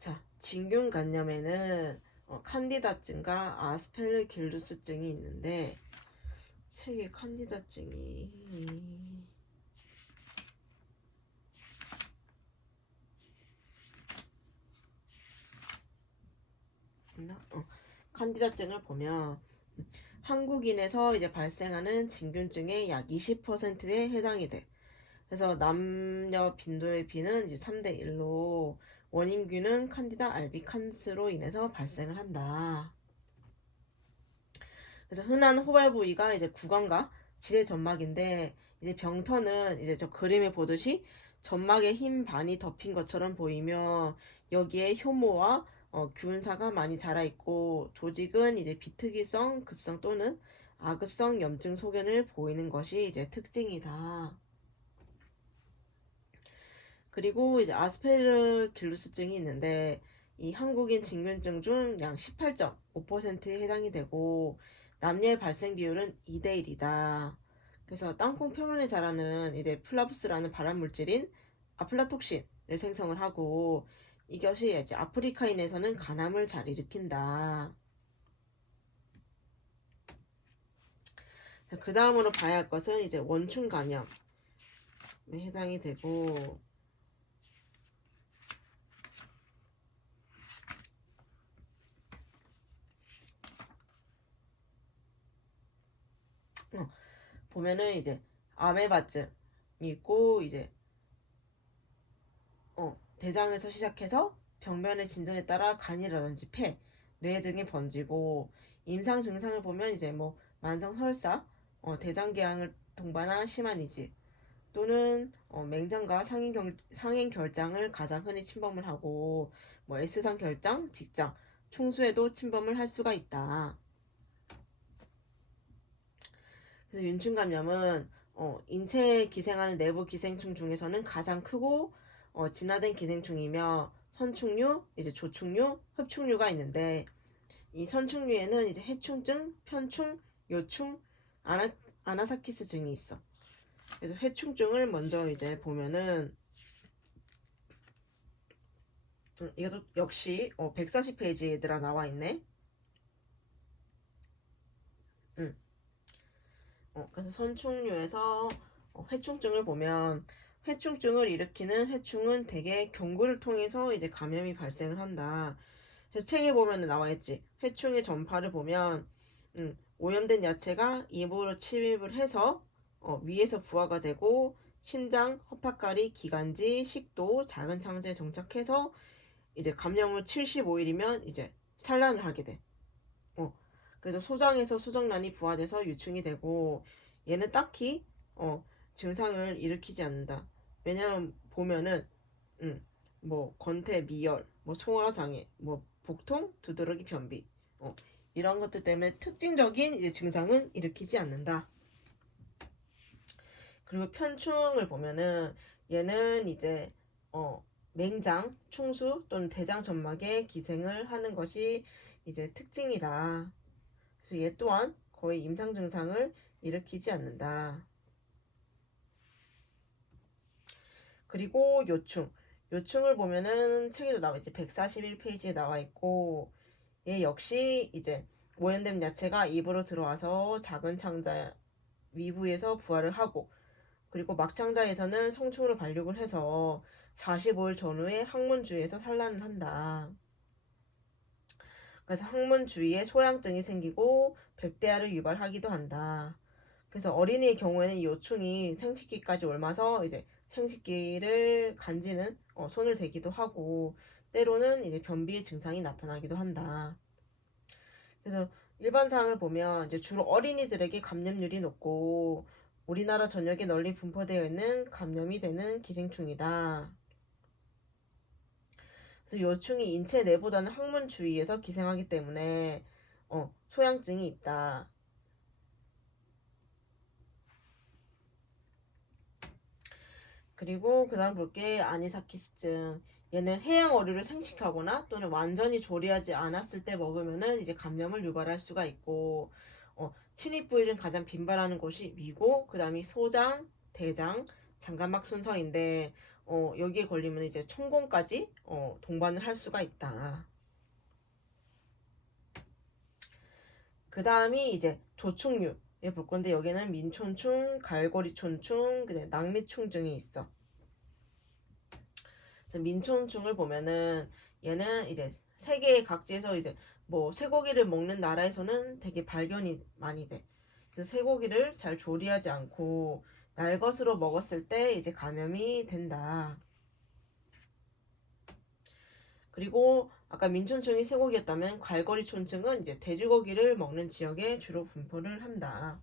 자, 진균 간염에는 칸디다증과 아스페르길루스증이 있는데 책에 칸디다증이 있나? 칸디다증을 보면 한국인에서 이제 발생하는 진균증의 약 20%에 해당이 돼. 그래서 남녀 빈도의 비는 이제 3대 1로 원인균은 칸디다 알비칸스로 인해서 발생을 한다. 그래서 흔한 호발 부위가 이제 구강과 지뢰 점막인데 이제 병터는 이제 저 그림에 보듯이 점막에 흰 반이 덮인 것처럼 보이며 여기에 효모와 균사가 많이 자라 있고 조직은 이제 비특이성 급성 또는 아급성 염증 소견을 보이는 것이 이제 특징이다. 그리고 이제 아스페르길루스증이 있는데 이 한국인 진균증 중 약 18.5%에 해당이 되고 남녀의 발생 비율은 2대 1이다. 그래서 땅콩 표면에 자라는 이제 플라부스라는 발암 물질인 아플라톡신을 생성을 하고 이것이 이제 아프리카인에서는 간암을 잘 일으킨다. 그 다음으로 봐야 할 것은 이제 원충 감염에 해당이 되고 보면은 이제 아메바증이 있고 이제 대장에서 시작해서 병변의 진전에 따라 간이라든지 폐, 뇌 등에 번지고 임상 증상을 보면 이제 뭐 만성 설사, 대장계양을 동반한 심한 이질 또는 맹장과 상행 결장을 가장 흔히 침범을 하고 뭐 S상 결장, 직장, 충수에도 침범을 할 수가 있다. 그래서 윤충 감염은 인체에 기생하는 내부 기생충 중에서는 가장 크고 진화된 기생충이며 선충류, 이제 조충류, 흡충류가 있는데 이 선충류에는 이제 해충증, 편충, 요충, 아나사키스증이 있어. 그래서 해충증을 먼저 이제 보면은 이것도 역시 140페이지 얘들아 나와 있네. 그래서 선충류에서 회충증을 보면 회충증을 일으키는 회충은 대개 경구를 통해서 이제 감염이 발생을 한다. 그래서 책에 보면 나와 있지. 회충의 전파를 보면 오염된 야채가 입으로 침입을 해서 위에서 부화가 되고 심장, 허파가리, 기관지, 식도, 작은 창자에 정착해서 이제 감염 후 75일이면 이제 산란을 하게 돼. 어, 그래서 소장에서 수정란이 부화돼서 유충이 되고 얘는 딱히 증상을 일으키지 않는다. 왜냐면 보면은 뭐 건태, 미열, 뭐 소화장애, 뭐 복통, 두드러기, 변비 이런 것들 때문에 특징적인 이제 증상은 일으키지 않는다. 그리고 편충을 보면은 얘는 이제 맹장, 충수 또는 대장 점막에 기생을 하는 것이 이제 특징이다. 그래서 얘 또한 거의 임상 증상을 일으키지 않는다. 그리고 요충. 요충을 보면은 책에도 나와 있지. 141페이지에 나와 있고 얘 역시 이제 오염된 야채가 입으로 들어와서 작은 창자 위부에서 부화를 하고 그리고 막창자에서는 성충으로 발육을 해서 45일 전후에 항문 주위에서 산란을 한다. 그래서 항문 주위에 소양증이 생기고 백대야를 유발하기도 한다. 그래서 어린이의 경우에는 이 요충이 생식기까지 옮아서 이제 생식기를 간지는 손을 대기도 하고 때로는 이제 변비의 증상이 나타나기도 한다. 그래서 일반 사항을 보면 이제 주로 어린이들에게 감염률이 높고 우리나라 전역에 널리 분포되어 있는 감염이 되는 기생충이다. 그래서 요충이 인체 내보다는 항문 주위에서 기생하기 때문에 소양증이 있다. 그리고 그 다음 볼게 아니사키스증. 얘는 해양 어류를 생식하거나 또는 완전히 조리하지 않았을 때 먹으면은 이제 감염을 유발할 수가 있고 침입 부위 중 가장 빈발하는 곳이 위고 그 다음이 소장, 대장, 장가막 순서인데 여기에 걸리면 이제 천공까지 동반을 할 수가 있다. 그 다음이 이제 조충류에 볼 건데 여기는 민촌충, 갈고리촌충, 그다음에 낭미충 등이 있어. 민촌충을 보면은 얘는 이제 세계 각지에서 이제 뭐 쇠고기를 먹는 나라에서는 되게 발견이 많이 돼. 그래서 쇠고기를 잘 조리하지 않고 날 것으로 먹었을 때 이제 감염이 된다. 그리고 아까 민촌충이 쇠고기였다면 갈거리촌충은 이제 돼지고기를 먹는 지역에 주로 분포를 한다.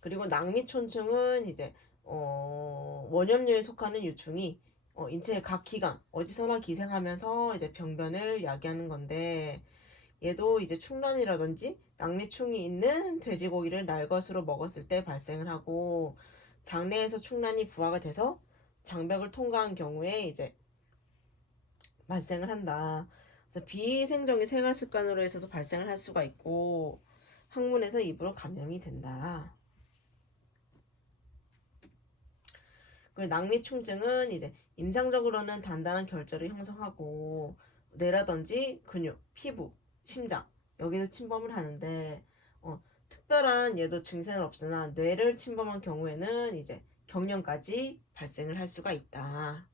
그리고 낭미촌충은 이제 원염류에 속하는 유충이 인체의 각 기관 어디서나 기생하면서 이제 병변을 야기하는 건데 얘도 이제 충란이라든지 낭미충이 있는 돼지고기를 날 것으로 먹었을 때 발생을 하고 장내에서 충란이 부화가 돼서 장벽을 통과한 경우에 이제 발생을 한다. 그래서 비위생적인 생활 습관으로 해서도 발생을 할 수가 있고 항문에서 입으로 감염이 된다. 그리고 낭미충증은 이제 임상적으로는 단단한 결절을 형성하고 뇌라든지 근육, 피부, 심장 여기도 침범을 하는데 특별한 얘도 증세는 없으나 뇌를 침범한 경우에는 이제 경련까지 발생을 할 수가 있다.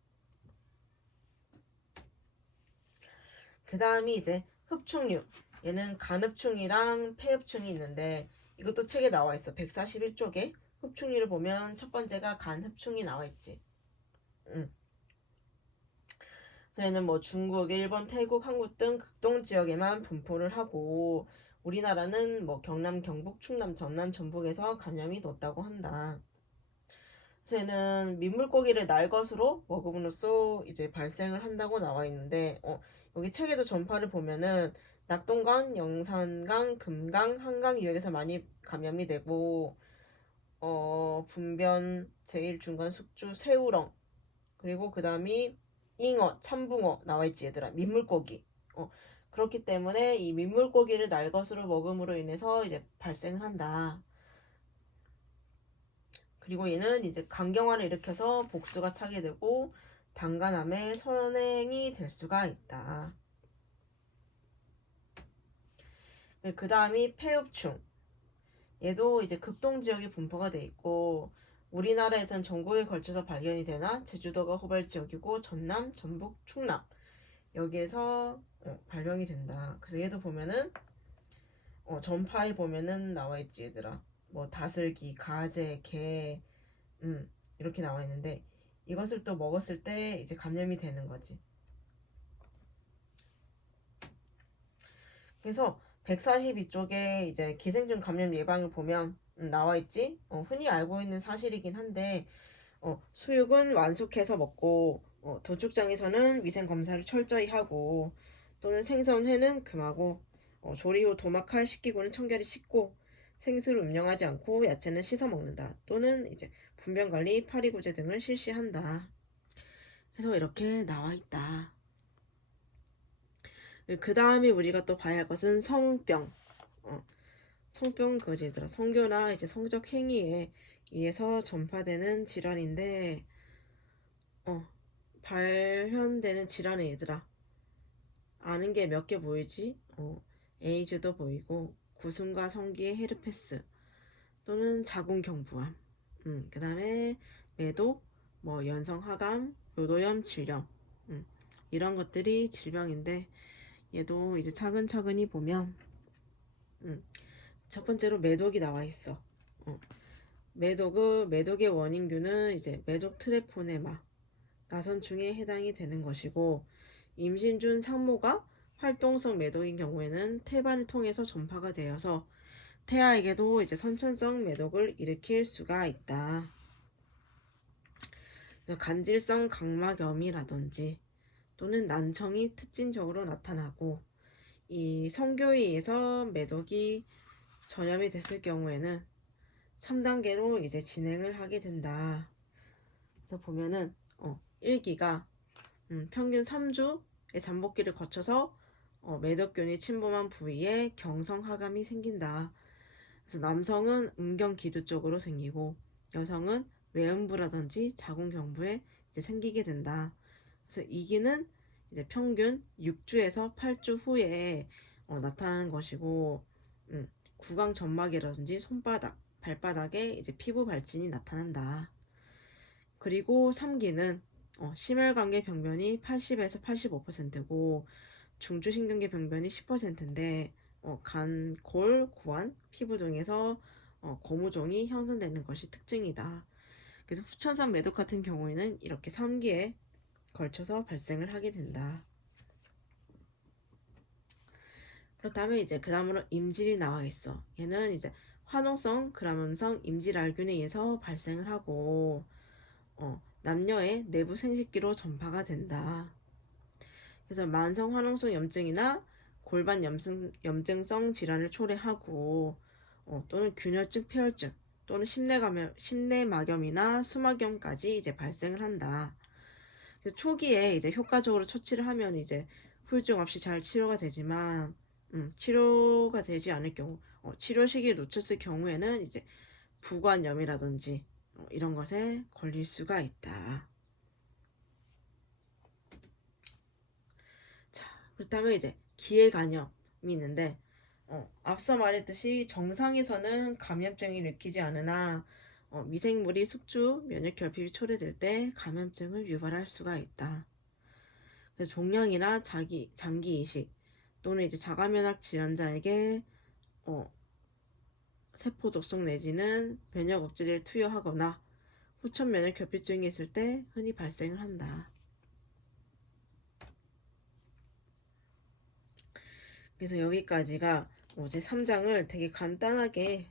그 다음이 이제 흡충류. 얘는 간흡충이랑 폐흡충이 있는데 이것도 책에 나와 있어. 141쪽에 흡충류를 보면 첫 번째가 간흡충이 나와 있지. 그래서 얘는 뭐 중국, 일본, 태국, 한국 등 극동 지역에만 분포를 하고 우리나라는 뭐 경남, 경북, 충남, 전남, 전북에서 감염이 높다고 한다. 그래서 얘는 민물고기를 날 것으로 먹음으로써 이제 발생을 한다고 나와 있는데 여기 책에도 전파를 보면은 낙동강, 영산강, 금강, 한강 유역에서 많이 감염이 되고 분변, 제1중간 숙주, 새우렁 그리고 그 다음이 잉어, 참붕어 나와 있지 얘들아 민물고기 그렇기 때문에 이 민물고기를 날 것으로 먹음으로 인해서 이제 발생을 한다. 그리고 얘는 이제 간경화를 일으켜서 복수가 차게 되고 단간암의 선행이 될 수가 있다. 그 다음이 폐흡충. 얘도 이제 극동 지역에 분포가 돼 있고 우리나라에선 전국에 걸쳐서 발견이 되나 제주도가 호발 지역이고 전남, 전북, 충남 여기에서 발병이 된다. 그래서 얘도 보면은 전파에 보면은 나와 있지 얘들아. 뭐 다슬기, 가재, 게 이렇게 나와 있는데 이것을 또 먹었을 때 이제 감염이 되는 거지. 그래서 142쪽에 이제 기생충 감염 예방을 보면 나와 있지. 흔히 알고 있는 사실이긴 한데 수육은 완숙해서 먹고 도축장에서는 위생 검사를 철저히 하고 또는 생선회는 금하고 조리 후 도마칼 식기구는 청결히 씻고 생수를 음용하지 않고 야채는 씻어 먹는다. 또는 이제 분변 관리, 파리구제 등을 실시한다. 그래서 이렇게 나와 있다. 그 다음에 우리가 또 봐야 할 것은 성병. 성병 그거지 얘들아. 성교나 이제 성적 행위에 의해서 전파되는 질환인데 발현되는 질환의 얘들아. 아는 게 몇 개 보이지? 에이즈도 보이고 구순과 성기의 헤르페스 또는 자궁경부암. 그 다음에 매도, 뭐 연성하감, 요도염, 질염. 이런 것들이 질병인데 얘도 이제 차근차근히 보면 첫 번째로 매독이 나와 있어. 매독의 원인균은 이제 매독 트레포네마 나선충에 해당이 되는 것이고 임신 중 산모가 활동성 매독인 경우에는 태반을 통해서 전파가 되어서 태아에게도 이제 선천성 매독을 일으킬 수가 있다. 그래서 간질성 각막염이라든지 또는 난청이 특징적으로 나타나고 이 성교에 의해서 매독이 전염이 됐을 경우에는 3단계로 이제 진행을 하게 된다. 그래서 보면은 1기가 평균 3주의 잠복기를 거쳐서 매독균이 침범한 부위에 경성하감이 생긴다. 그래서 남성은 음경기두 쪽으로 생기고 여성은 외음부라든지 자궁경부에 이제 생기게 된다. 그래서 이기는 이제 평균 6주에서 8주 후에 나타나는 것이고, 구강 점막이라든지 손바닥, 발바닥에 이제 피부 발진이 나타난다. 그리고 3기는 심혈관계 병변이 80에서 85%고 중추신경계 병변이 10%인데 간, 골, 구안, 피부 등에서 고무종이 형성되는 것이 특징이다. 그래서 후천성 매독 같은 경우에는 이렇게 3기에 걸쳐서 발생을 하게 된다. 그렇다면 이제 그 다음으로 임질이 나와 있어. 얘는 이제 화농성 그라몬성 임질알균에 의해서 발생을 하고 남녀의 내부 생식기로 전파가 된다. 그래서 만성 화농성 염증이나 골반 염증성 질환을 초래하고 또는 균열증, 폐혈증 또는 심내막염이나 수막염까지 이제 발생을 한다. 그래서 초기에 이제 효과적으로 처치를 하면 이제 후유증 없이 잘 치료가 되지만 치료가 되지 않을 경우 치료 시기를 놓쳤을 경우에는 이제 부관염이라든지 이런 것에 걸릴 수가 있다. 자, 그렇다면 이제 기회감염이 있는데 앞서 말했듯이 정상에서는 감염증이 일으키지 않으나 미생물이 숙주, 면역 결핍이 초래될 때 감염증을 유발할 수가 있다. 그래서 종양이나 장기 이식 또는 이제 자가면역 질환자에게 세포 접속 내지는 면역 억제제를 투여하거나 후천 면역 결핍증이 있을 때 흔히 발생을 한다. 그래서 여기까지가 제 3장을 되게 간단하게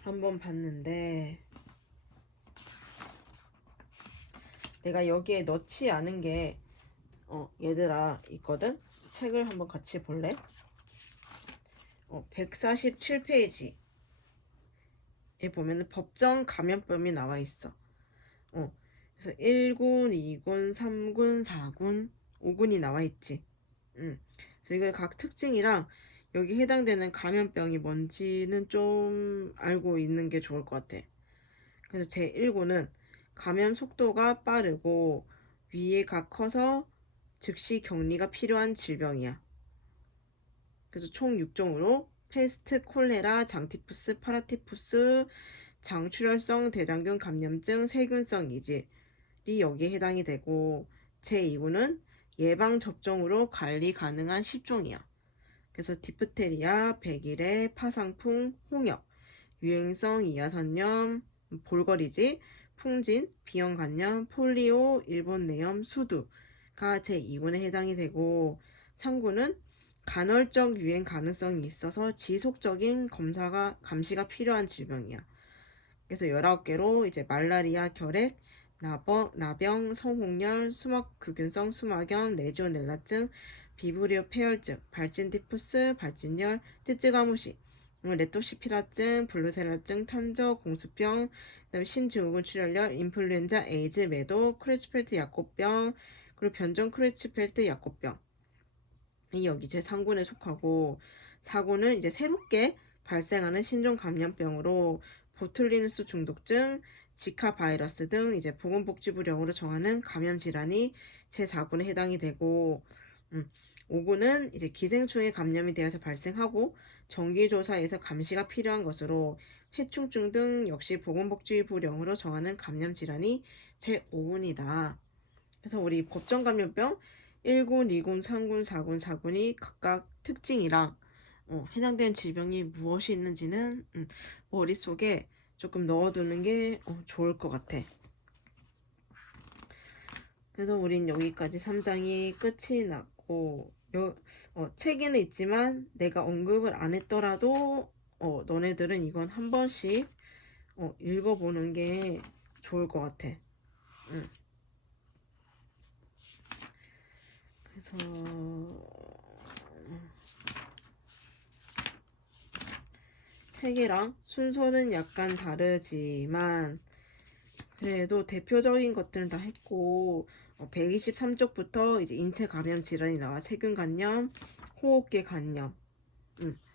한번 봤는데 내가 여기에 넣지 않은 게 얘들아 있거든? 책을 한번 같이 볼래? 147페이지에 보면은 법정 감염병이 나와 있어. 그래서 1군, 2군, 3군, 4군, 5군이 나와 있지. 그래서 이걸 각 특징이랑 여기 해당되는 감염병이 뭔지는 좀 알고 있는 게 좋을 것 같아. 그래서 제1군은 감염 속도가 빠르고 위해가 커서 즉시 격리가 필요한 질병이야. 그래서 총 6종으로 페스트, 콜레라, 장티푸스, 파라티푸스, 장출혈성 대장균 감염증, 세균성 이질이 여기에 해당이 되고 제2구는 예방 접종으로 관리 가능한 10종이야. 그래서 디프테리아, 백일해, 파상풍, 홍역, 유행성 이하선염, 볼거리지, 풍진, 비형간염, 폴리오, 일본 내염, 수두가 제2군에 해당이 되고 3구는 간헐적 유행 가능성이 있어서 지속적인 감시가 필요한 질병이야. 그래서 19개로 이제 말라리아, 결핵, 나병, 성홍열, 수막균성 수막염, 레지오넬라증, 비브리오 폐혈증, 발진티푸스, 발진열, 찌찌가무시, 레토시피라증, 블루세라증, 탄저, 공수병, 그다음에 신증후군 출혈열, 인플루엔자, 에이즈, 매도, 크루츠펠트 약고병, 그리고 변종 크루츠펠트 약고병. 이 여기 제3군에 속하고 4군은 이제 새롭게 발생하는 신종 감염병으로 보툴리누스 중독증, 지카 바이러스 등 이제 보건복지부령으로 정하는 감염 질환이 제4군에 해당이 되고 5군은 이제 기생충의 감염이 되어서 발생하고 정기조사에서 감시가 필요한 것으로 회충증 등 역시 보건복지부령으로 정하는 감염 질환이 제5군이다. 그래서 우리 법정 감염병 1군, 2군, 3군, 4군, 4군이 각각 특징이랑 해당되는 질병이 무엇이 있는지는 머릿속에 조금 넣어두는 게 좋을 것 같아. 그래서 우린 여기까지 3장이 끝이 났고 책에는 있지만 내가 언급을 안 했더라도 너네들은 이건 한 번씩 읽어보는 게 좋을 것 같아. 그래서 책이랑 순서는 약간 다르지만 그래도 대표적인 것들은 다 했고 123쪽부터 이제 인체 감염 질환이 나와 세균 감염, 호흡기 감염,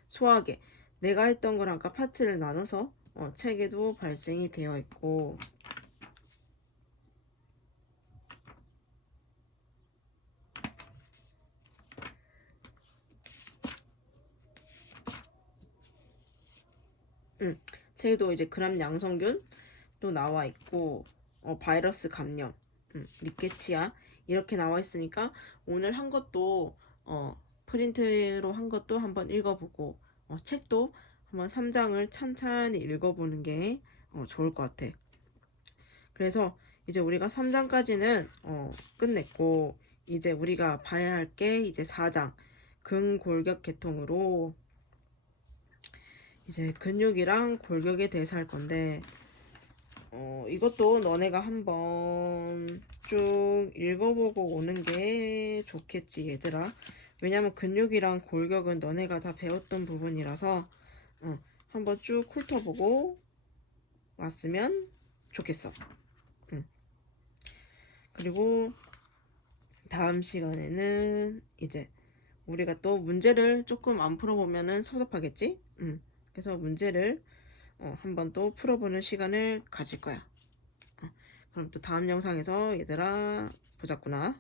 소화계, 내가 했던 거랑 아까 파트를 나눠서 책에도 발생이 되어 있고, 책에도 이제 gram 양성균도 나와 있고, 바이러스 감염, 리케치아 이렇게 나와 있으니까 오늘 한 것도 프린트로 한 것도 한번 읽어보고 책도 한번 3장을 찬찬히 읽어보는 게 좋을 것 같아. 그래서 이제 우리가 3장까지는 끝냈고 이제 우리가 봐야 할 게 이제 4장 근골격 계통으로 이제 근육이랑 골격에 대해서 할 건데 이것도 너네가 한번 쭉 읽어보고 오는 게 좋겠지 얘들아. 왜냐면 근육이랑 골격은 너네가 다 배웠던 부분이라서 한번 쭉 훑어보고 왔으면 좋겠어. 그리고 다음 시간에는 이제 우리가 또 문제를 조금 안 풀어보면은 섭섭하겠지? 그래서 문제를 한번 또 풀어보는 시간을 가질 거야. 그럼 또 다음 영상에서 얘들아 보자꾸나.